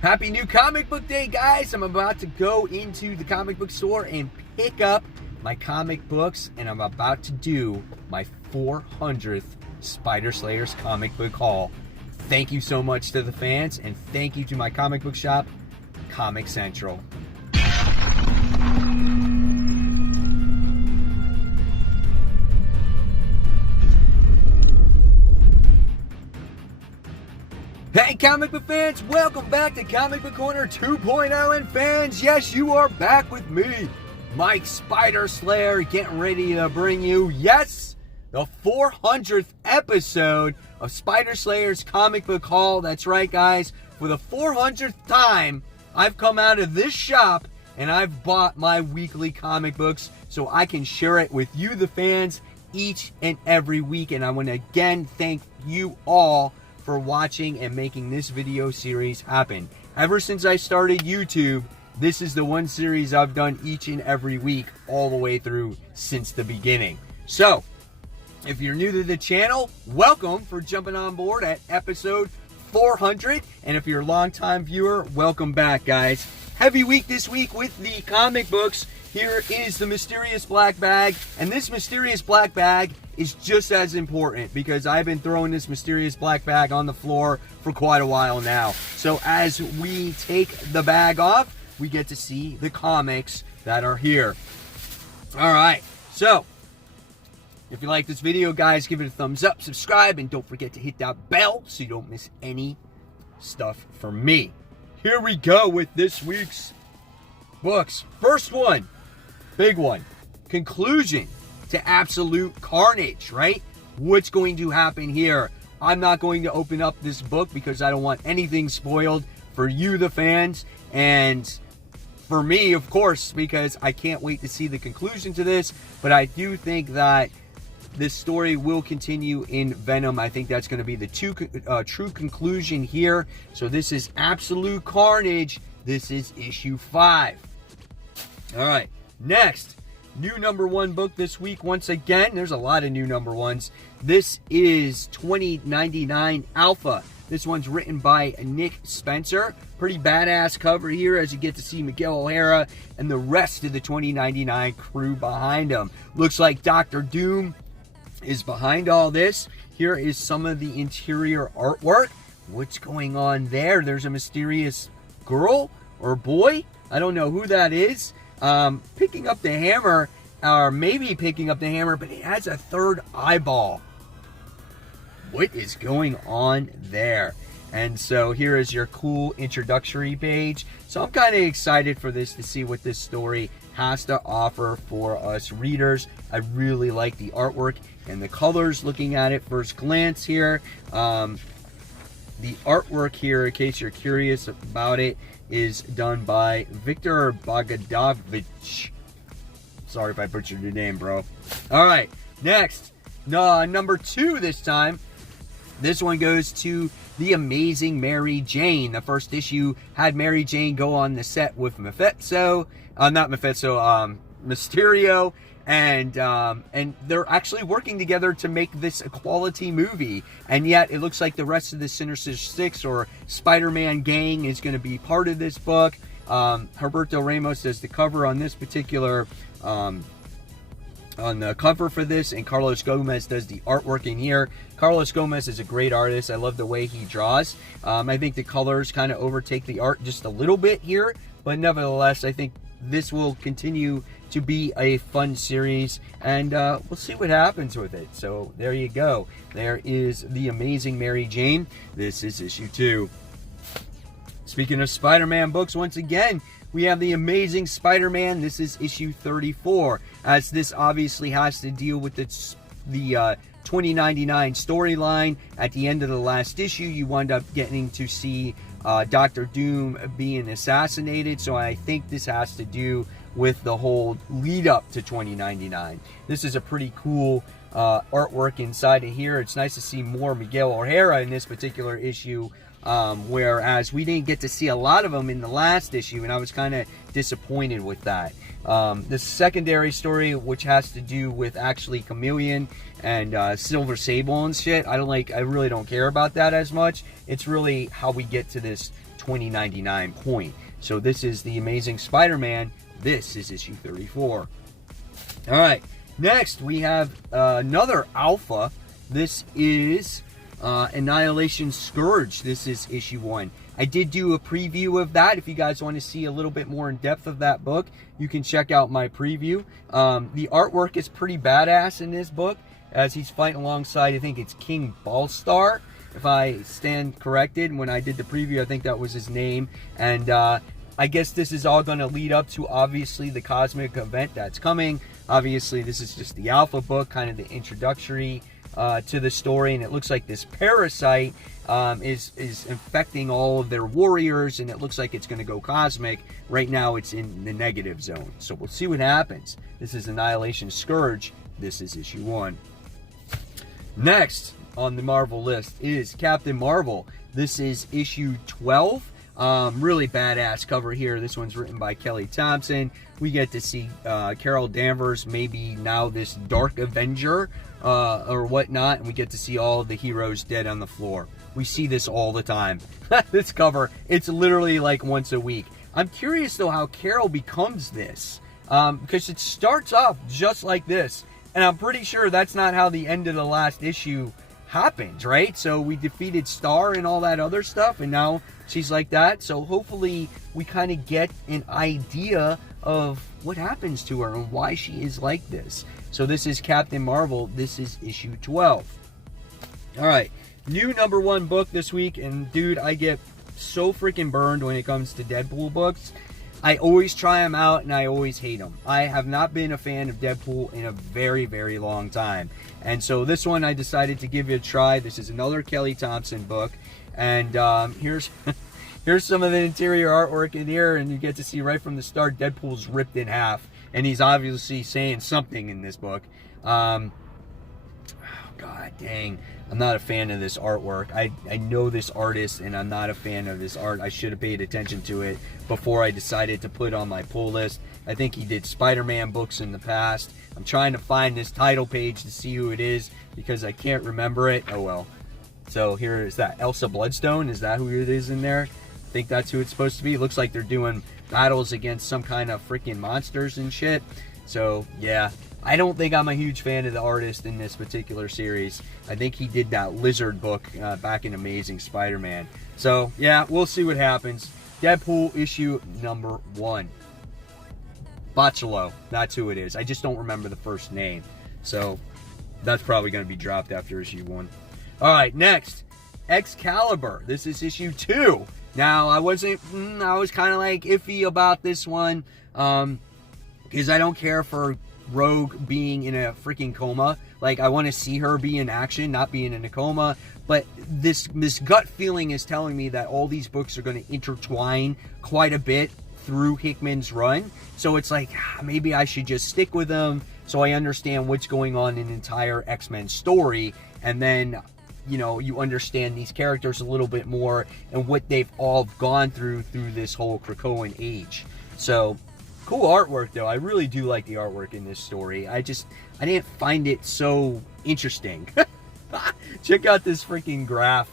Happy new comic book day, guys. I'm about to go into the comic book store and pick up my comic books, and I'm about to do my 400th Spider Slayers comic book haul. Thank you so much to the fans, and thank you to my comic book shop, Comic Central. Hey comic book fans, welcome back to Comic Book Corner 2.0, and fans, yes, you are back with me, Mike Spider Slayer, getting ready to bring you, yes, the 400th episode of Spider Slayer's comic book haul. That's right, guys, for the 400th time, I've come out of this shop and I've bought my weekly comic books so I can share it with you, the fans, each and every week. And I want to again thank you all for watching and making this video series happen. Ever since I started YouTube, this is the one series I've done each and every week all the way through since the beginning. So, if you're new to the channel, welcome for jumping on board at episode 400. And if you're a longtime viewer, welcome back, guys. Heavy week this week with the comic books. Here is the mysterious black bag, and this mysterious black bag is just as important because I've been throwing this mysterious black bag on the floor for quite a while now. So as we take the bag off, we get to see the comics that are here. All right, so if you like this video, guys, give it a thumbs up, subscribe, and don't forget to hit that bell so you don't miss any stuff from me. Here we go with this week's books. First one, big one, conclusion to Absolute Carnage, right? What's going to happen here? I'm not going to open up this book because I don't want anything spoiled for you, the fans, and for me, of course, because I can't wait to see the conclusion to this. But I do think that this story will continue in Venom. I think that's going to be the true conclusion here. So this is Absolute Carnage. This is issue 5. All right, next. New #1 book this week. Once again, there's a lot of new #1s. This is 2099 Alpha. This one's written by Nick Spencer. Pretty badass cover here as you get to see Miguel O'Hara and the rest of the 2099 crew behind him. Looks like Dr. Doom is behind all this. Here is some of the interior artwork. What's going on there? There's a mysterious girl or boy. I don't know who that is. Picking up the hammer, or maybe picking up the hammer, but it has a third eyeball. What is going on there? And so here is your cool introductory page. So I'm kind of excited for this to see what this story has to offer for us readers. I really like the artwork and the colors looking at it first glance here. The artwork here, in case you're curious about it, is done by Victor Bogdanovich. Sorry if I butchered your name, bro. All right, next, #2 this time. This one goes to The Amazing Mary Jane. The first issue had Mary Jane go on the set with Mysterio, and they're actually working together to make this a quality movie. And yet it looks like the rest of the Sinister Six or SpiderMan gang is going to be part of this book. Humberto Ramos does the cover on this particular on the cover for this, and Carlos Gomez does the artwork in here. Carlos Gomez is a great artist. I love the way he draws. I think the colors kind of overtake the art just a little bit here, but nevertheless, I think this will continue to be a fun series, and we'll see what happens with it. So there you go. There is The Amazing Mary Jane. This is issue 2. Speaking of Spider-Man books, once again, we have The Amazing Spider-Man. This is issue 34, as this obviously has to deal with the 2099 storyline. At the end of the last issue, you wind up getting to see Dr. Doom being assassinated, so I think this has to do with the whole lead up to 2099. This is a pretty cool artwork inside of here. It's nice to see more Miguel O'Hara in this particular issue, whereas we didn't get to see a lot of them in the last issue, and I was kind of disappointed with that. The secondary story, which has to do with actually Chameleon and Silver Sable and shit, I really don't care about that as much. It's really how we get to this 2099 point. So this is the Amazing Spider-Man. This is issue 34. All right, next we have another alpha. This is Annihilation Scourge. This is issue 1. I did do a preview of that. If you guys want to see a little bit more in depth of that book, you can check out my preview. The artwork is pretty badass in this book, as he's fighting alongside, I think it's King Ballstar, if I stand corrected. When I did the preview, I think that was his name. And I guess this is all going to lead up to, obviously, the cosmic event that's coming. Obviously, this is just the alpha book, kind of the introductory to the story, and it looks like this parasite is infecting all of their warriors, and it looks like it's going to go cosmic. Right now it's in the negative zone, so we'll see what happens. This is Annihilation Scourge. This is issue 1. Next on the Marvel list is Captain Marvel. This is issue 12. Really badass cover here. This one's written by Kelly Thompson. We get to see Carol Danvers, maybe now this Dark Avenger or whatnot, and we get to see all of the heroes dead on the floor. We see this all the time. This cover, it's literally like once a week. I'm curious though how Carol becomes this, because it starts off just like this, and I'm pretty sure that's not how the end of the last issue happens, right? So we defeated Star and all that other stuff, and now she's like that. So hopefully we kind of get an idea of what happens to her and why she is like this. So this is Captain Marvel. This is issue 12. All right, new #1 book this week, and dude, I get so freaking burned when it comes to Deadpool books. I always try them out and I always hate them. I have not been a fan of Deadpool in a very, very long time. And so this one I decided to give it a try. This is another Kelly Thompson book. And here's some of the interior artwork in here, and you get to see right from the start Deadpool's ripped in half. And he's obviously saying something in this book. God dang. I'm not a fan of this artwork. I know this artist, and I'm not a fan of this art. I should have paid attention to it before I decided to put it on my pull list. I think he did SpiderMan books in the past. I'm trying to find this title page to see who it is, because I can't remember it. Oh well. So here is that. Elsa Bloodstone, is that who it is in there? I think that's who it's supposed to be. It looks like they're doing battles against some kind of freaking monsters and shit. So yeah, I don't think I'm a huge fan of the artist in this particular series. I think he did that Lizard book back in Amazing Spider-Man. So yeah, we'll see what happens. Deadpool issue #1. Bocciolo, that's who it is. I just don't remember the first name. So that's probably going to be dropped after issue 1. All right, next, Excalibur. This is issue 2. Now, I was kind of like iffy about this one, because I don't care for Rogue being in a freaking coma. Like, I want to see her be in action, not being in a coma. But this gut feeling is telling me that all these books are going to intertwine quite a bit through Hickman's run. So it's like, maybe I should just stick with them so I understand what's going on in an entire X-Men story. And then, you know, you understand these characters a little bit more and what they've all gone through this whole Krakoan age. So, cool artwork though. I really do like the artwork in this story. I didn't find it so interesting. Check out this freaking graph.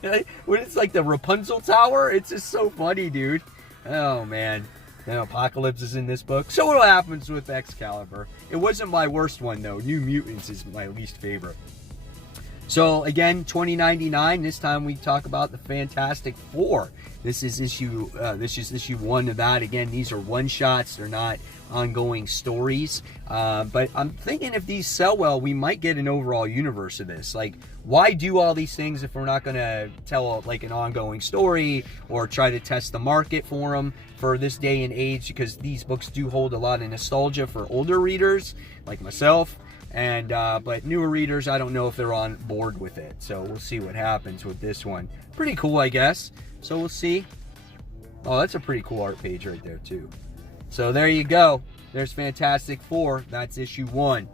When it's like the Rapunzel Tower, it's just so funny, dude. Oh man. Then Apocalypse is in this book. So what happens with Excalibur? It wasn't my worst one though. New Mutants is my least favorite. So again, 2099. This time we talk about the Fantastic Four. This is issue 1 of that. Again, these are one-shots. They're not ongoing stories. But I'm thinking if these sell well, we might get an overall universe of this. Like, why do all these things if we're not going to tell like an ongoing story or try to test the market for them for this day and age? Because these books do hold a lot of nostalgia for older readers like myself. And but newer readers, I don't know if they're on board with it. So we'll see what happens with this one. Pretty cool, I guess. So we'll see. Oh, that's a pretty cool art page right there too. So there you go. There's Fantastic Four. That's issue 1.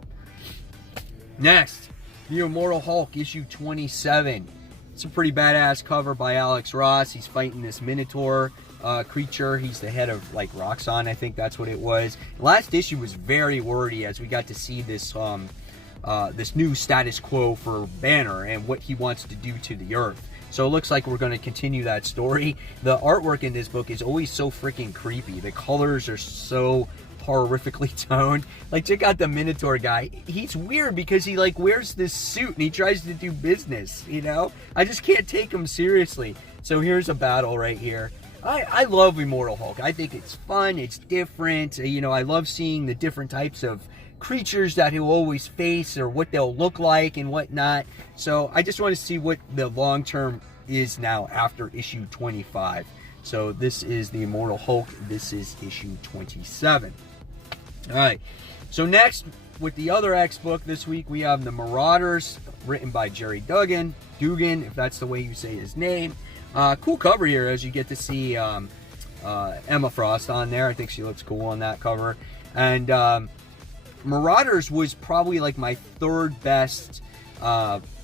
Next, The Immortal Hulk, issue 27. It's a pretty badass cover by Alex Ross. He's fighting this Minotaur creature. He's the head of like Roxxon, I think that's what it was. Last issue was very wordy as we got to see this this new status quo for Banner and what he wants to do to the Earth. So it looks like we're going to continue that story. The artwork in this book is always so freaking creepy. The colors are so horrifically toned. Like, check out the Minotaur guy. He's weird because he like wears this suit and he tries to do business, you know? I just can't take him seriously. So here's a battle right here. I love Immortal Hulk. I think it's fun, it's different. You know, I love seeing the different types of creatures that he'll always face or what they'll look like and whatnot. So I just want to see what the long term is now after issue 25. So this is the Immortal Hulk. This is issue 27. All right. So next, with the other X book this week, we have the Marauders, written by Jerry Dugan, if that's the way you say his name. Cool cover here, as you get to see Emma Frost on there. I think she looks cool on that cover. And Marauders was probably like my third best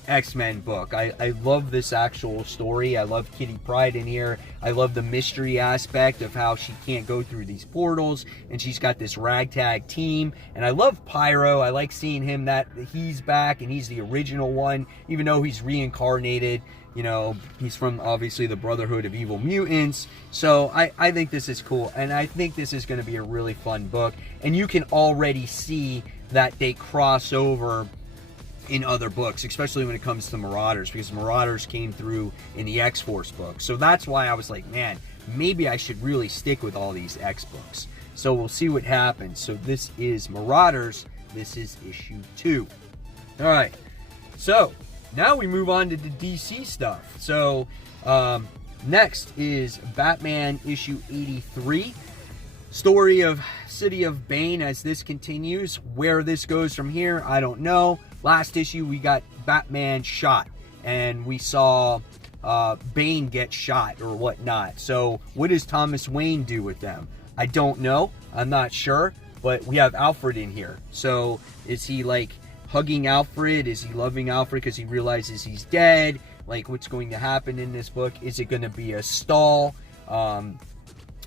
X-Men book. I love this actual story. I love Kitty Pryde in here. I love the mystery aspect of how she can't go through these portals, and she's got this ragtag team. And I love Pyro. I like seeing him, that he's back and he's the original one, even though he's reincarnated. You know, he's from obviously the Brotherhood of Evil Mutants. So I think this is cool, and I think this is going to be a really fun book. And you can already see that they cross over in other books, especially when it comes to Marauders, because Marauders came through in the X-Force book. So that's why I was like, man, maybe I should really stick with all these X books. So we'll see what happens. So this is Marauders. This is issue 2. All right. So now we move on to the DC stuff. So next is Batman issue 83. Story of City of Bane as this continues. Where this goes from here, I don't know. Last issue, we got Batman shot, and we saw Bane get shot or whatnot. So what does Thomas Wayne do with them? I don't know. I'm not sure. But we have Alfred in here. So is he like hugging Alfred? Is he loving Alfred because he realizes he's dead? Like, what's going to happen in this book? Is it going to be a stall?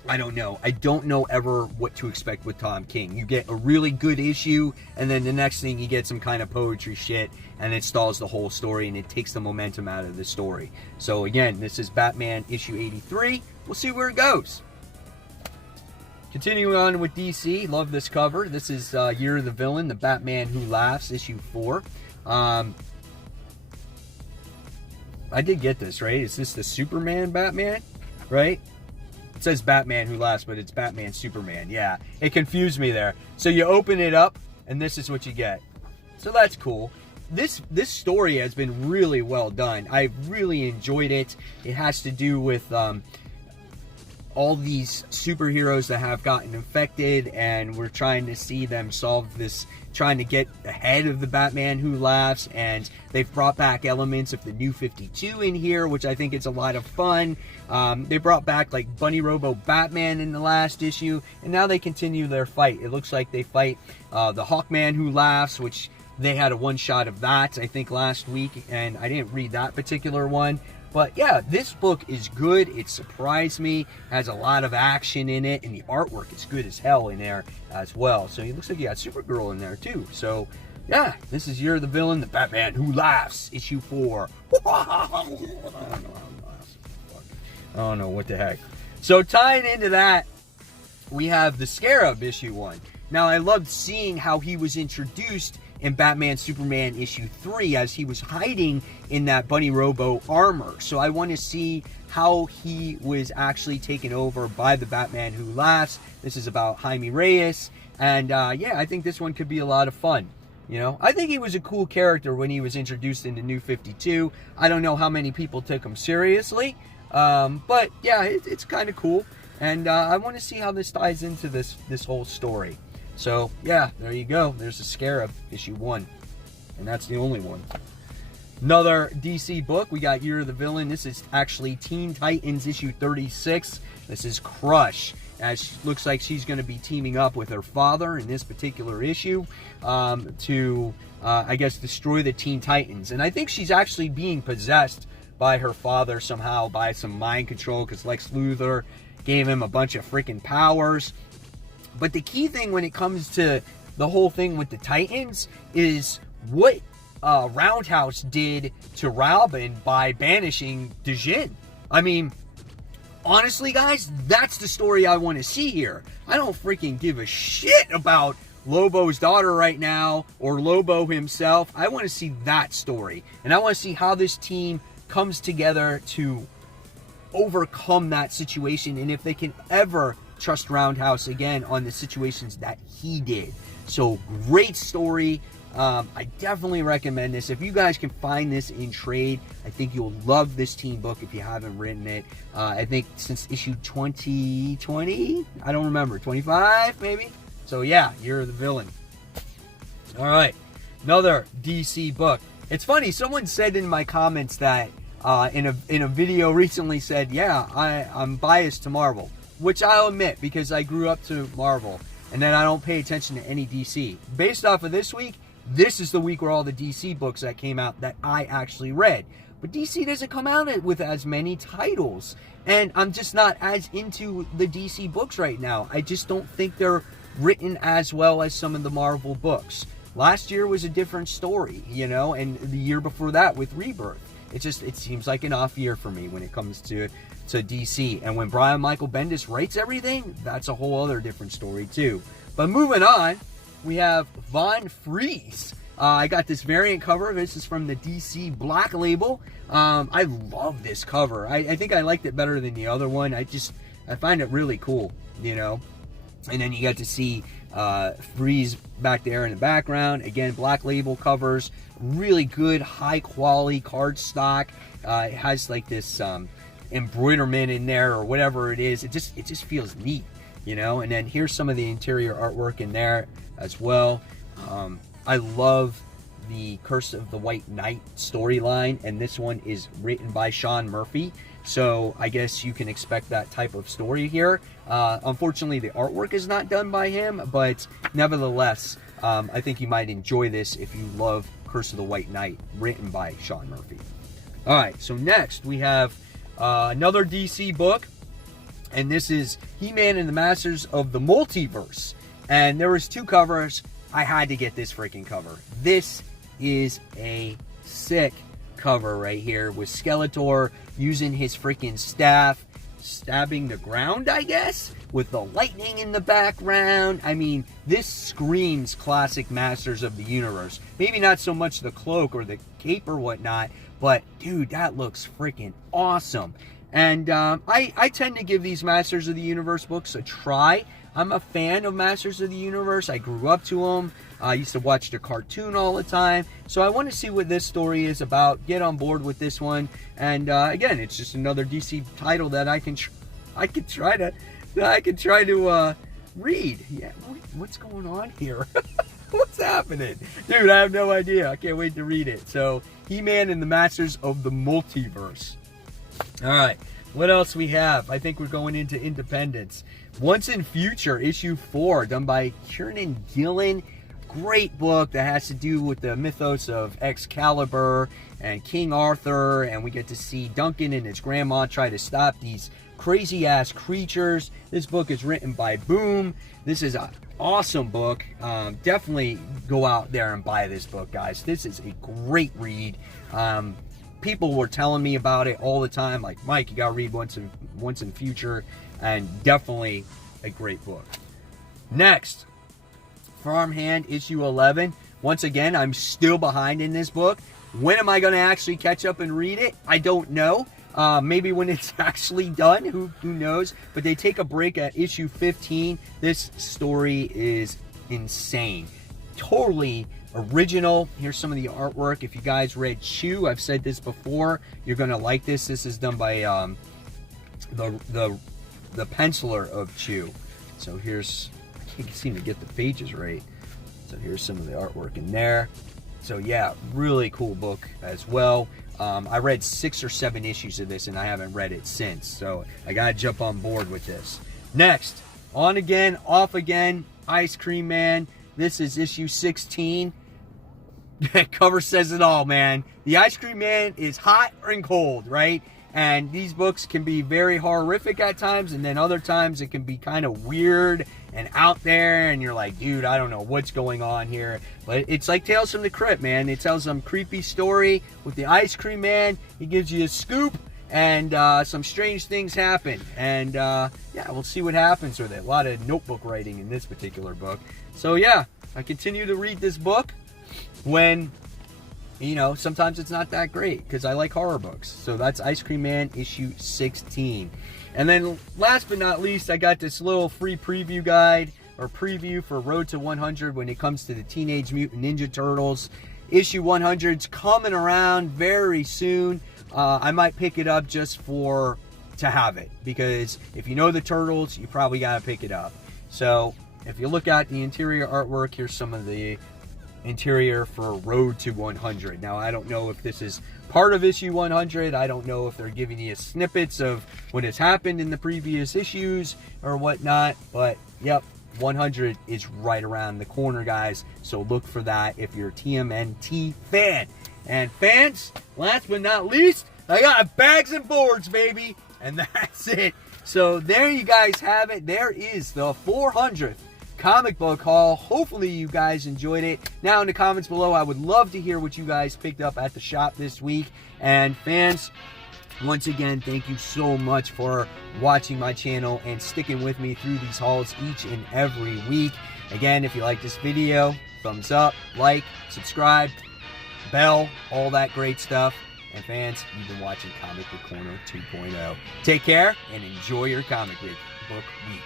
I don't know. I don't know ever what to expect with Tom King. You get a really good issue, and then the next thing you get some kind of poetry shit, and it stalls the whole story, and it takes the momentum out of the story. So again, this is Batman issue 83. We'll see where it goes. Continuing on with DC, love this cover. This is Year of the Villain, The Batman Who Laughs, issue 4. I did get this, right? Is this the Superman Batman, right? It says Batman Who Laughs, but it's Batman Superman. Yeah, it confused me there. So you open it up, and this is what you get. So that's cool. This story has been really well done. I really enjoyed it. It has to do with all these superheroes that have gotten infected, and we're trying to see them solve this, trying to get ahead of the Batman Who Laughs, and they've brought back elements of the New 52 in here, which I think is a lot of fun. They brought back like Bunny Robo Batman in the last issue, and now they continue their fight. It looks like they fight the Hawkman Who Laughs, which they had a one-shot of that, I think, last week, and I didn't read that particular one. But yeah, this book is good. It surprised me. Has a lot of action in it, and the artwork is good as hell in there as well. So it looks like you got Supergirl in there too. So yeah, this is Year of the Villain, The Batman Who Laughs, issue 4. I don't know what the heck. So tying into that, we have the Scarab, issue 1. Now I loved seeing how he was introduced in Batman Superman issue 3 as he was hiding in that Bunny Robo armor. So I want to see how he was actually taken over by the Batman Who Laughs. This is about Jaime Reyes, and yeah, I think this one could be a lot of fun. You know, I think he was a cool character when he was introduced into New 52. I don't know how many people took him seriously, but yeah, it's kind of cool, and I want to see how this ties into this whole story. So, yeah, there you go. There's the Scarab, issue 1. And that's the only one. Another DC book. We got Year of the Villain. This is actually Teen Titans, issue 36. This is Crush. As looks like she's going to be teaming up with her father in this particular issue to, I guess, destroy the Teen Titans. And I think she's actually being possessed by her father somehow, by some mind control, because Lex Luthor gave him a bunch of freaking powers. But the key thing when it comes to the whole thing with the Titans is what Roundhouse did to Robin by banishing Djinn. I mean, honestly, guys, that's the story I want to see here. I don't freaking give a shit about Lobo's daughter right now or Lobo himself. I want to see that story. And I want to see how this team comes together to overcome that situation and if they can ever trust Roundhouse again on the situations that he did. So, great story. I definitely recommend this. If you guys can find this in trade, I think you'll love this team book if you haven't written it. I think since issue 2020, I don't remember, 25 maybe? So yeah, you're the villain. All right, another DC book. It's funny, someone said in my comments that in a video recently said, yeah, I'm biased to Marvel, which I'll admit because I grew up to Marvel and then I don't pay attention to any DC. Based off of this week, this is the week where all the DC books that came out that I actually read. But DC doesn't come out with as many titles. And I'm just not as into the DC books right now. I just don't think they're written as well as some of the Marvel books. Last year was a different story, you know, and the year before that with Rebirth. It seems like an off year for me when it comes to DC. And when Brian Michael Bendis writes everything, that's a whole other different story too. But moving on, we have Vaughn Freeze. I got this variant cover. This is from the DC Black Label. I love this cover. I think I liked it better than the other one. I find it really cool, you know. And then you got to see Freeze back there in the background. Again, Black Label covers. Really good, high quality card stock. It has like this embroiderment in there or whatever it is. It just feels neat, you know. And then here's some of the interior artwork in there as well. I love the Curse of the White Knight storyline, and this one is written by Sean Murphy, so I guess you can expect that type of story here. Unfortunately, the artwork is not done by him, but nevertheless, I think you might enjoy this if you love Curse of the White Knight, written by Sean Murphy. Alright, so next we have another DC book, and this is He-Man and the Masters of the Multiverse. And there was two covers. I had to get this freaking cover. This is a sick cover right here with Skeletor using his freaking staff, stabbing the ground, I guess, with the lightning in the background. I mean, this screams classic Masters of the Universe. Maybe not so much the cloak or the cape or whatnot, but dude, that looks freaking awesome. And I tend to give these Masters of the Universe books a try. I'm a fan of Masters of the Universe. I grew up to them. I used to watch the cartoon all the time. So I want to see what this story is about. Get on board with this one. And again, it's just another DC title that I can try to read. Yeah, what's going on here? What's happening? Dude, I have no idea. I can't wait to read it. So, He-Man and the Masters of the Multiverse. All right, what else we have? I think we're going into Independence. Once in Future, issue 4, done by Kieran Gillen. Great book that has to do with the mythos of Excalibur and King Arthur, and we get to see Duncan and his grandma try to stop these crazy-ass creatures. This book is written by Boom. This is an awesome book. Definitely go out there and buy this book, guys. This is a great read. People were telling me about it all the time, like, Mike, you gotta read Once in Future, and definitely a great book. Next, Farmhand, issue 11. Once again, I'm still behind in this book. When am I going to actually catch up and read it? I don't know. Maybe when it's actually done. Who knows? But they take a break at issue 15. This story is insane. Totally original. Here's some of the artwork. If you guys read Chew, I've said this before, you're going to like this. This is done by the penciler of Chew. So here's, I can't seem to get the pages right. So here's some of the artwork in there. So yeah, really cool book as well. I read 6 or 7 issues of this and I haven't read it since. So I gotta jump on board with this. Next, On Again, Off Again, Ice Cream Man. This is issue 16. That cover says it all, man. The Ice Cream Man is hot and cold, right? And these books can be very horrific at times, and then other times it can be kind of weird and out there, and you're like, dude, I don't know what's going on here. But it's like Tales from the Crypt, man. It tells some creepy story with the Ice Cream Man. He gives you a scoop, and some strange things happen. And yeah, we'll see what happens with it. A lot of notebook writing in this particular book. So yeah, I continue to read this book when, you know, sometimes it's not that great because I like horror books. So that's Ice Cream Man issue 16. And then last but not least, I got this little free preview guide or preview for Road to 100 when it comes to the Teenage Mutant Ninja Turtles. Issue 100's coming around very soon. I might pick it up just to have it, because if you know the Turtles, you probably got to pick it up. So if you look at the interior artwork, here's some of the interior for Road to 100. Now, I don't know if this is part of issue 100. I don't know if they're giving you snippets of what has happened in the previous issues or whatnot, but yep, 100 is right around the corner, guys. So look for that if you're a TMNT fan. And fans, last but not least, I got bags and boards, baby. And that's it. So there you guys have it. There is the 400th comic book haul. Hopefully you guys enjoyed it. Now in the comments below, I would love to hear what you guys picked up at the shop this week. And fans, once again, thank you so much for watching my channel and sticking with me through these hauls each and every week. Again, if you like this video, thumbs up, like, subscribe, bell, all that great stuff. And fans, you've been watching Comic Book Corner 2.0. Take care and enjoy your comic book week.